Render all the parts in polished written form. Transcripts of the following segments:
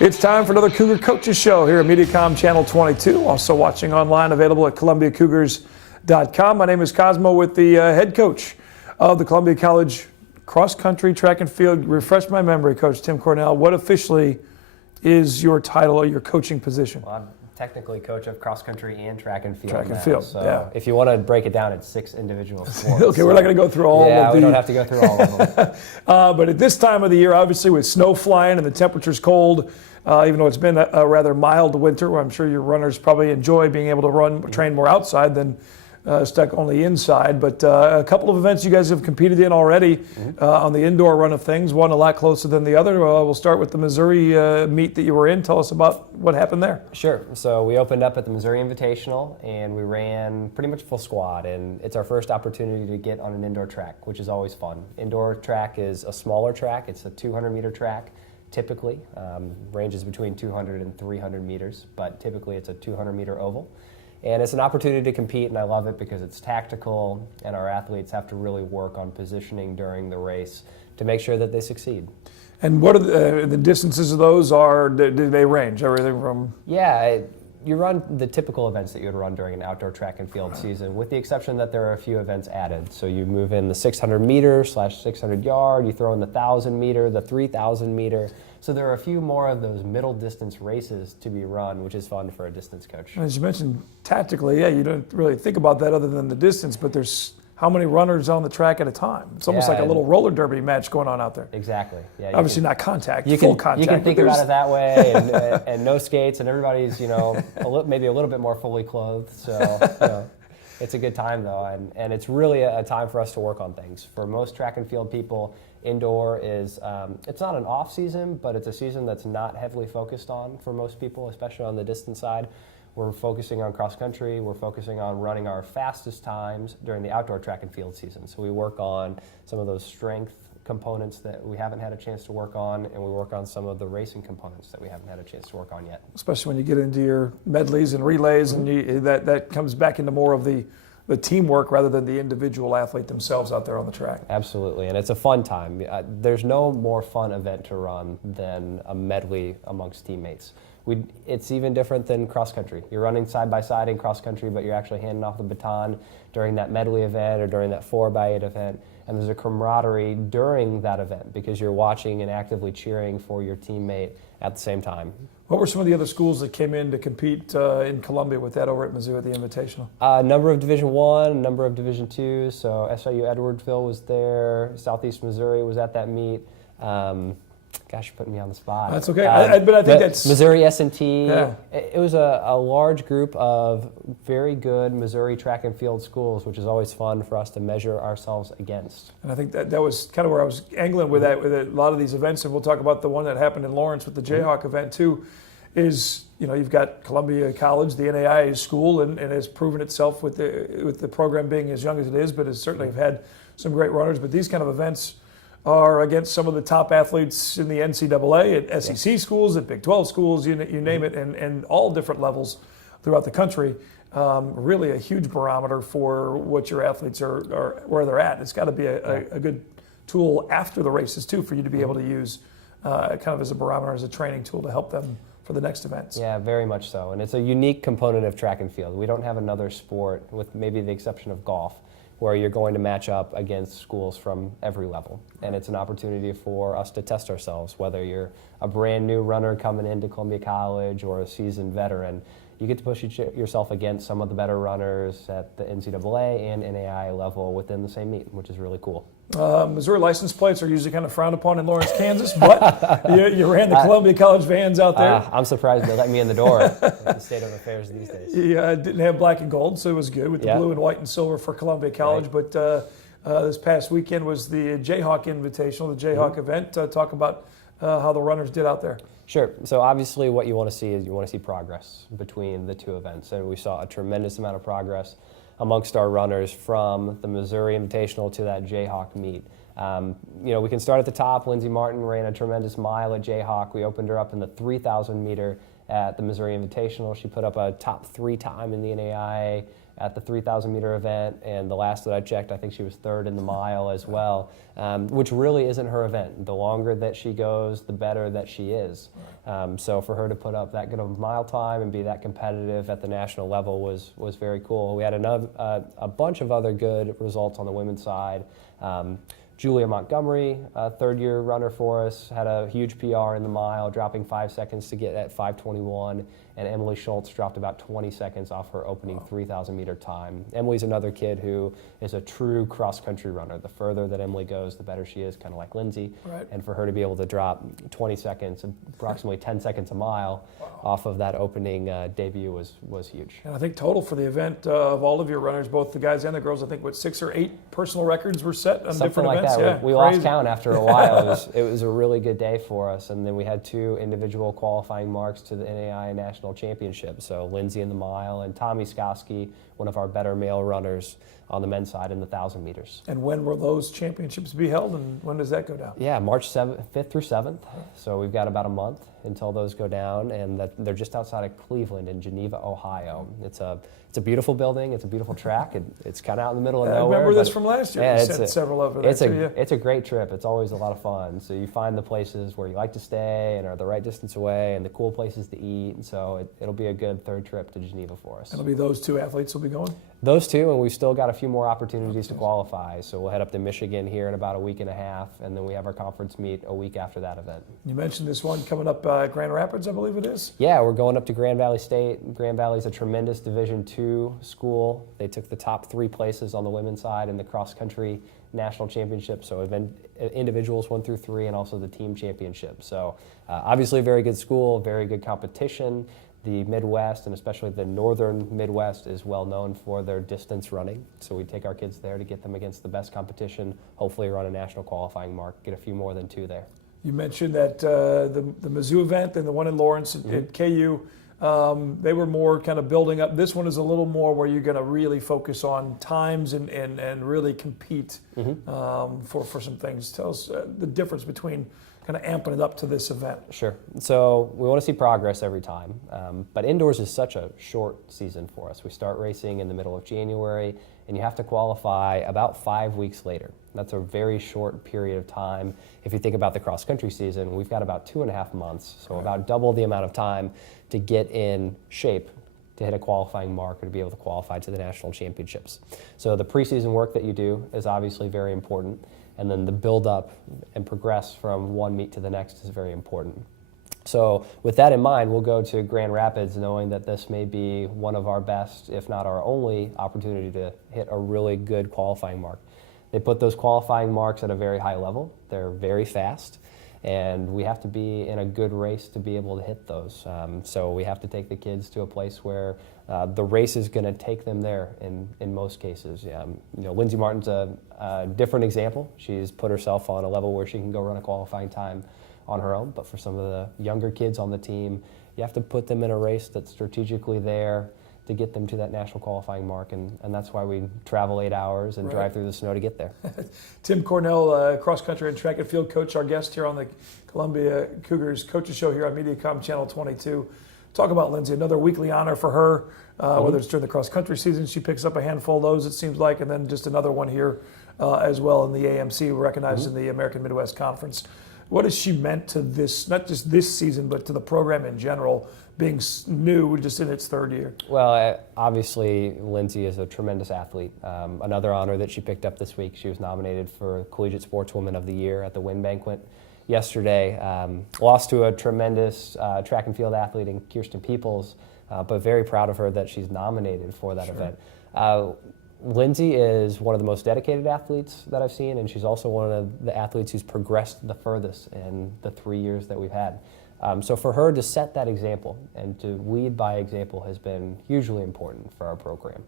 It's time for another Cougar Coaches Show here at Mediacom Channel 22. Also watching online, available at ColumbiaCougars.com. My name is Cosmo with the head coach of the Columbia College cross country, track and field. Refresh my memory, Coach Tim Cornell. What officially is your title or your coaching position? Well, I'm technically coach of cross country and track and field. Track and field, so yeah. If you want to break it down, it's 6 individual sports. Okay, we're not going to go through all of them. Yeah, we don't have to go through all of them. But at this time of the year, obviously with snow flying and the temperature's cold, even though it's been a rather mild winter, where I'm sure your runners probably enjoy being able to train more outside than stuck only inside. But a couple of events you guys have competed in already on the indoor run of things, one a lot closer than the other. We'll start with the Missouri meet that you were in. Tell us about what happened there. Sure. So we opened up at the Missouri Invitational, and we ran pretty much full squad. And it's our first opportunity to get on an indoor track, which is always fun. Indoor track is a smaller track. It's a 200-meter track. Typically, ranges between 200 and 300 meters, but typically it's a 200-meter oval. And it's an opportunity to compete, and I love it because it's tactical, and our athletes have to really work on positioning during the race to make sure that they succeed. And what are the distances of those are? Do they range? Everything from? Yeah, you run the typical events that you would run during an outdoor track and field season, with the exception that there are a few events added. So you move in the 600 meter / 600 yard, you throw in the 1,000 meter, the 3,000 meter. So there are a few more of those middle distance races to be run, which is fun for a distance coach. As you mentioned, tactically, yeah, you don't really think about that other than the distance, but there's how many runners on the track at a time? It's almost like a little roller derby match going on out there. Exactly. Yeah. Obviously not contact, full contact. You can think about it that way, and no skates, and everybody's maybe a little bit more fully clothed. So it's a good time though, and it's really a time for us to work on things. For most track and field people, indoor is it's not an off season, but it's a season that's not heavily focused on for most people, especially on the distance side. We're focusing on cross country. We're focusing on running our fastest times during the outdoor track and field season. So we work on some of those strength components that we haven't had a chance to work on, and we work on some of the racing components that we haven't had a chance to work on yet. Especially when you get into your medleys and relays, and that comes back into more of the teamwork rather than the individual athlete themselves out there on the track. Absolutely, and it's a fun time. There's no more fun event to run than a medley amongst teammates. It's even different than cross country. You're running side by side in cross country, but you're actually handing off the baton during that medley event or during that 4x8 event. And there's a camaraderie during that event because you're watching and actively cheering for your teammate at the same time. What were some of the other schools that came in to compete in Columbia with that over at Mizzou at the Invitational? A number of Division I, a number of Division II. So SIU Edwardsville was there. Southeast Missouri was at that meet. Gosh, you're putting me on the spot. That's okay, but I think that's... Missouri S&T. Yeah. It was a large group of very good Missouri track and field schools, which is always fun for us to measure ourselves against. And I think that was kind of where I was angling with that, with a lot of these events, and we'll talk about the one that happened in Lawrence with the Jayhawk event too, is, you've got Columbia College, the NAIA school, and has proven itself with the program being as young as it is, but has certainly had some great runners. But these kind of events are against some of the top athletes in the NCAA, at SEC schools, at Big 12 schools, you name it, and all different levels throughout the country. Really a huge barometer for what your athletes are where they're at. It's got to be a good tool after the races too, for you to be able to use kind of as a barometer, as a training tool to help them for the next events. Yeah, very much so. And it's a unique component of track and field. We don't have another sport, with maybe the exception of golf, where you're going to match up against schools from every level. And it's an opportunity for us to test ourselves, whether you're a brand new runner coming into Columbia College or a seasoned veteran. You get to push yourself against some of the better runners at the NCAA and NAIA level within the same meet, which is really cool. Missouri license plates are usually kind of frowned upon in Lawrence, Kansas, but you ran the Columbia College vans out there. I'm surprised they let me in the door at the state of affairs these days. Yeah, didn't have black and gold, so it was good with the blue and white and silver for Columbia College. Right. But this past weekend was the Jayhawk Invitational, the Jayhawk event. Talk about how the runners did out there. Sure. So obviously what you want to see is progress between the two events. And we saw a tremendous amount of progress amongst our runners from the Missouri Invitational to that Jayhawk meet. We can start at the top. Lindsey Martin ran a tremendous mile at Jayhawk. We opened her up in the 3,000 meter at the Missouri Invitational. She put up a top 3 time in the NAIA at the 3,000 meter event, and the last that I checked, I think she was third in the mile as well, which really isn't her event. The longer that she goes, the better that she is. So for her to put up that good of a mile time and be that competitive at the national level was very cool. We had a bunch of other good results on the women's side. Julia Montgomery, a third-year runner for us, had a huge PR in the mile, dropping 5 seconds to get at 5:21, and Emily Schultz dropped about 20 seconds off her opening 3,000-meter time. Emily's another kid who is a true cross-country runner. The further that Emily goes, the better she is, kind of like Lindsay. Right. And for her to be able to drop 20 seconds, approximately 10 seconds a mile, off of that opening debut was huge. And I think total for the event of all of your runners, both the guys and the girls, I think 6 or 8 personal records were set on Something different like events. that. Yeah, we lost count after a while. It was a really good day for us. And then we had 2 individual qualifying marks to the NAI National Championship. So Lindsay in the mile and Tommy Skoski, one of our better male runners on the men's side in the 1,000 meters. And when will those championships be held, and when does that go down? Yeah, March 5th through 7th. So we've got about a month until those go down, and they're just outside of Cleveland in Geneva, Ohio. It's a beautiful building. It's a beautiful track. It's kind of out in the middle of nowhere. I remember this from last year. Yeah, You sent several over there too. Yeah. It's a great trip. It's always a lot of fun. So you find the places where you like to stay and are the right distance away, and the cool places to eat. And so it'll be a good third trip to Geneva for us. It'll be those 2 athletes will be going? Those 2, and we've still got a few more opportunities to qualify. So we'll head up to Michigan here in about a week and a half, and then we have our conference meet a week after that event. You mentioned this one coming up Grand Rapids, I believe it is? Yeah, we're going up to Grand Valley State. Grand Valley's a tremendous Division II school. They took the top 3 places on the women's side in the cross-country national championship, so individuals 1 through 3, and also the team championship. So obviously a very good school, very good competition. The Midwest, and especially the northern Midwest, is well known for their distance running. So we take our kids there to get them against the best competition, hopefully run a national qualifying mark, get a few more than 2 there. You mentioned that the Mizzou event and the one in Lawrence at KU, they were more kind of building up. This one is a little more where you're going to really focus on times and really compete for some things. Tell us the difference between kind of amping it up to this event. Sure. So we want to see progress every time, but indoors is such a short season for us. We start racing in the middle of January, and you have to qualify about 5 weeks later. That's a very short period of time. If you think about the cross-country season, we've got about 2.5 months, so about double the amount of time to get in shape to hit a qualifying mark or to be able to qualify to the national championships. So the preseason work that you do is obviously very important, and then the build up and progress from one meet to the next is very important. So with that in mind, we'll go to Grand Rapids knowing that this may be one of our best, if not our only, opportunity to hit a really good qualifying mark. They put those qualifying marks at a very high level. They're very fast, and we have to be in a good race to be able to hit those. So we have to take the kids to a place where the race is going to take them there in most cases. Lindsay Martin's a different example. She's put herself on a level where she can go run a qualifying time on her own, but for some of the younger kids on the team, you have to put them in a race that's strategically there to get them to that national qualifying mark, and that's why we travel 8 hours and drive through the snow to get there. Tim Cornell, cross-country and track and field coach, our guest here on the Columbia Cougars Coaches Show here on MediaCom Channel 22. Talk about Lindsay, another weekly honor for her, whether it's during the cross-country season, she picks up a handful of those, it seems like, and then just another one here as well in the AMC, recognized in the American Midwest Conference. What has she meant to this, not just this season, but to the program in general, being new, just in its 3rd year? Well, obviously, Lindsay is a tremendous athlete. Another honor that she picked up this week, she was nominated for Collegiate Sportswoman of the Year at the Wynn Banquet yesterday. Lost to a tremendous track and field athlete in Kirsten Peoples, but very proud of her that she's nominated for that event. Lindsay is one of the most dedicated athletes that I've seen, and she's also one of the athletes who's progressed the furthest in the 3 years that we've had. So for her to set that example and to lead by example has been hugely important for our program.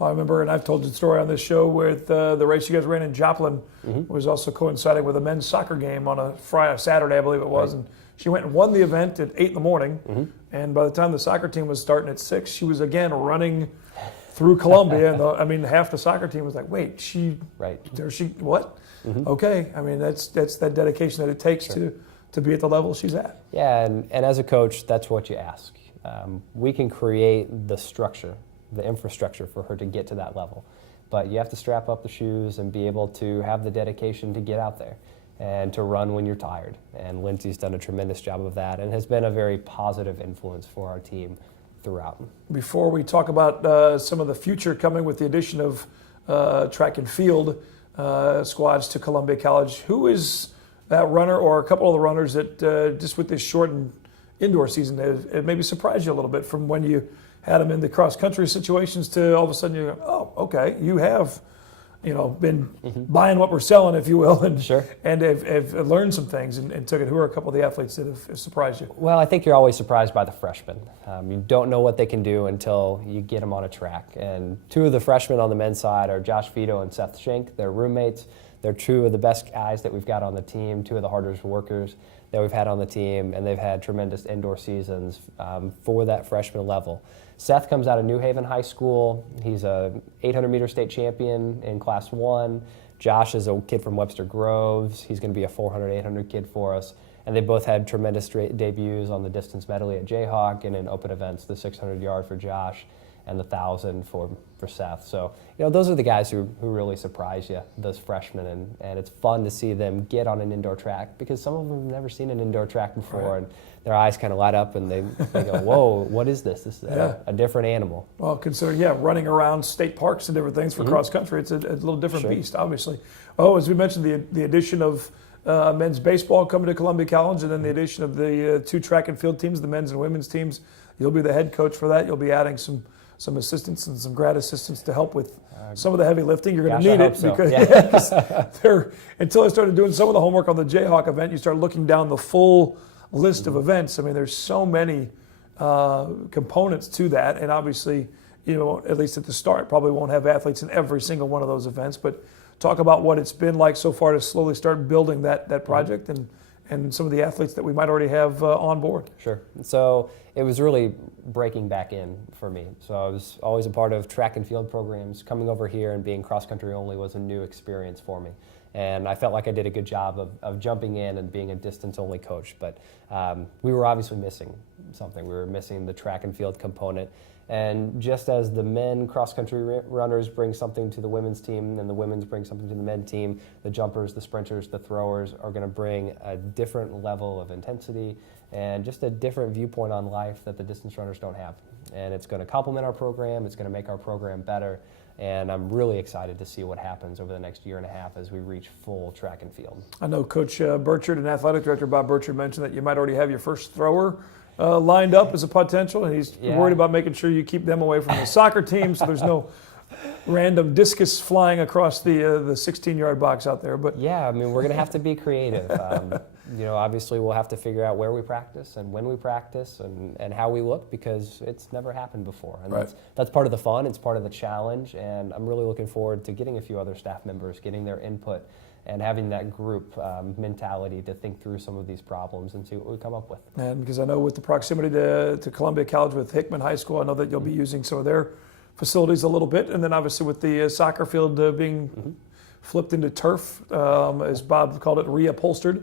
Well, I remember, and I've told the story on this show, with the race you guys ran in Joplin was also coinciding with a men's soccer game on a Saturday, I believe it was, and she went and won the event at 8 in the morning, and by the time the soccer team was starting at 6, she was again running through Columbia, and half the soccer team was like, "Wait, what?" Okay, that's that dedication that it takes to be at the level she's at. Yeah, and as a coach, that's what you ask. We can create the structure, the infrastructure for her to get to that level. But you have to strap up the shoes and be able to have the dedication to get out there and to run when you're tired. And Lindsay's done a tremendous job of that and has been a very positive influence for our team throughout. Before we talk about some of the future coming with the addition of track and field squads to Columbia College, who is that runner or a couple of the runners that just with this shortened indoor season have maybe surprised you a little bit from when you had them in the cross-country situations to all of a sudden you go, oh, okay, you have been buying what we're selling, if you will, and Sure. and have learned some things and took it. Who are a couple of the athletes that have surprised you? Well, I think you're always surprised by the freshmen. You don't know what they can do until you get them on a track. And two of the freshmen on the men's side are Josh Vito and Seth Schenk. They're roommates. They're two of the best guys that we've got on the team, two of the hardest workers that we've had on the team, and they've had tremendous indoor seasons for that freshman level. Seth comes out of New Haven High School. He's a 800-meter state champion in Class 1. Josh is a kid from Webster Groves. He's going to be a 400, 800 kid for us. And they both had tremendous debuts on the distance medley at Jayhawk and in open events, the 600-yard for Josh and the 1,000 for Seth. So, those are the guys who really surprise you, those freshmen, and it's fun to see them get on an indoor track because some of them have never seen an indoor track before, right. And their eyes kind of light up and they go, whoa, what is this? This is a different animal. Well, consider, running around state parks and different things for cross-country, it's a little different beast, obviously. Oh, as we mentioned, the addition of men's baseball coming to Columbia College and then the addition of the two track and field teams, the men's and women's teams. You'll be the head coach for that. You'll be adding some assistants and some grad assistants to help with some of the heavy lifting. You're going to need it because until I started doing some of the homework on the Jayhawk event, you start looking down the full list of events. I mean, there's so many components to that, and obviously, at least at the start, probably won't have athletes in every single one of those events. But talk about what it's been like so far to slowly start building that project and some of the athletes that we might already have on board. Sure. So it was really breaking back in for me. So I was always a part of track and field programs. Coming over here and being cross-country only was a new experience for me. And I felt like I did a good job of jumping in and being a distance-only coach. But we were obviously missing something. We were missing the track and field component. And just as the men cross-country runners bring something to the women's team and the women's bring something to the men's team, the jumpers, the sprinters, the throwers are going to bring a different level of intensity and just a different viewpoint on life that the distance runners don't have. And it's going to complement our program. It's going to make our program better. And I'm really excited to see what happens over the next year and a half as we reach full track and field. I know Coach Burchard and Athletic Director Bob Burchard mentioned that you might already have your first thrower lined up as a potential, and he's worried about making sure you keep them away from the soccer team so there's no random discus flying across the 16-yard box out there. But yeah, I mean, we're going to have to be creative. Obviously we'll have to figure out where we practice and when we practice and how we look because it's never happened before. And that's part of the fun, it's part of the challenge, and I'm really looking forward to getting a few other staff members, getting their input, and having that group mentality to think through some of these problems and see what we come up with. And because I know with the proximity to Columbia College with Hickman High School, I know that you'll be using some of their facilities a little bit, and then obviously with the soccer field being flipped into turf, as Bob called it, reupholstered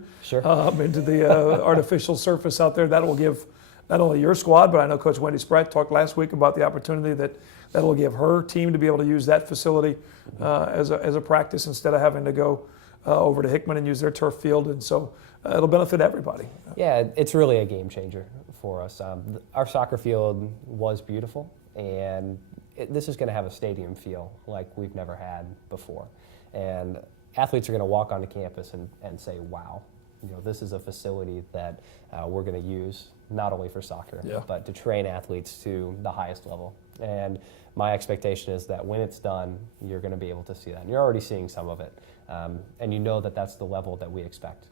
into the artificial surface out there. That will give not only your squad, but I know Coach Wendy Spratt talked last week about the opportunity that will give her team to be able to use that facility as a practice instead of having to go over to Hickman and use their turf field, and so it'll benefit everybody. Yeah, it's really a game changer for us. Our soccer field was beautiful, and this is going to have a stadium feel like we've never had before. And athletes are going to walk onto campus and say, wow, this is a facility that we're going to use not only for soccer, but to train athletes to the highest level. And my expectation is that when it's done, you're going to be able to see that. And you're already seeing some of it. And you know that that's the level that we expect.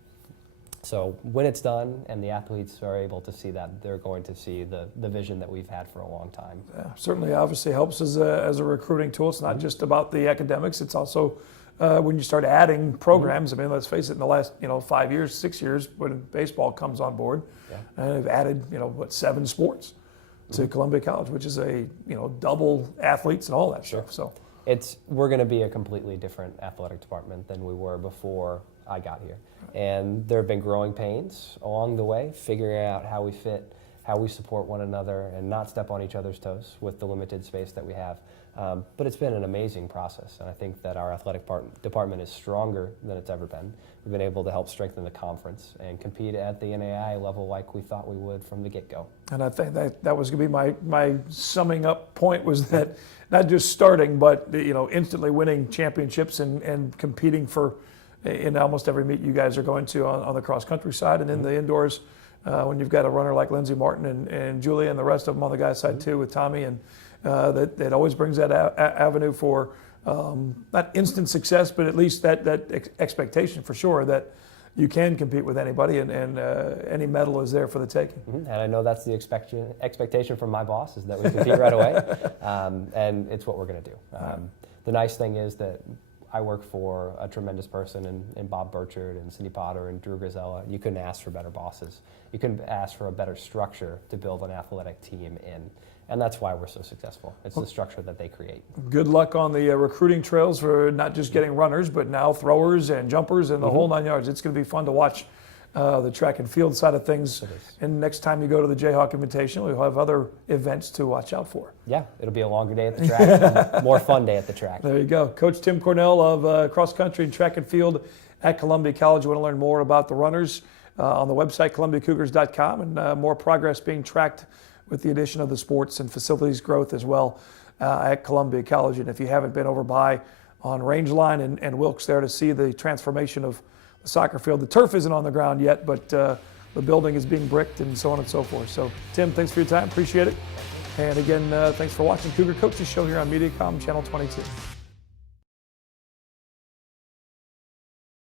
So when it's done and the athletes are able to see that, they're going to see the vision that we've had for a long time. Yeah, certainly obviously helps as a recruiting tool. It's not just about the academics. It's also when you start adding programs. I mean, let's face it, in the last 5 years, 6 years, when baseball comes on board, and they've added 7 sports to Columbia College, which is a double athletes and all that stuff. So we're going to be a completely different athletic department than we were before I got here. And there have been growing pains along the way, figuring out how we fit how we support one another and not step on each other's toes with the limited space that we have. But it's been an amazing process, and I think that our athletic department is stronger than it's ever been. We've been able to help strengthen the conference and compete at the NAIA level like we thought we would from the get-go. And I think that was going to be my summing up point, was that not just starting, but instantly winning championships and competing for in almost every meet you guys are going to on the cross country side and in the indoors. When you've got a runner like Lindsey Martin and Julia and the rest of them on the guys' side too, with Tommy, and that always brings that avenue for not instant success, but at least that expectation for sure that you can compete with anybody, and any medal is there for the taking. And I know that's the expectation from my boss, is that we compete right away, and it's what we're going to do. The nice thing is that I work for a tremendous person in Bob Burchard and Cindy Potter and Drew Grisella. You couldn't ask for better bosses. You couldn't ask for a better structure to build an athletic team in. And that's why we're so successful. It's the structure that they create. Good luck on the recruiting trails for not just getting runners, but now throwers and jumpers and the whole 9 yards. It's going to be fun to watch the track and field side of things. And next time you go to the Jayhawk Invitational, we'll have other events to watch out for. Yeah, it'll be a longer day at the track, and more fun day at the track. There you go. Coach Tim Cornell of cross country and track and field at Columbia College. You want to learn more about the runners on the website, columbiacougars.com, and more progress being tracked with the addition of the sports and facilities growth as well at Columbia College. And if you haven't been over by on Rangeline and Wilkes there to see the transformation of the soccer field, the turf isn't on the ground yet, but the building is being bricked and so on and so forth. So Tim, thanks for your time. Appreciate it. And again, thanks for watching Cougar Coaches Show here on Mediacom Channel 22.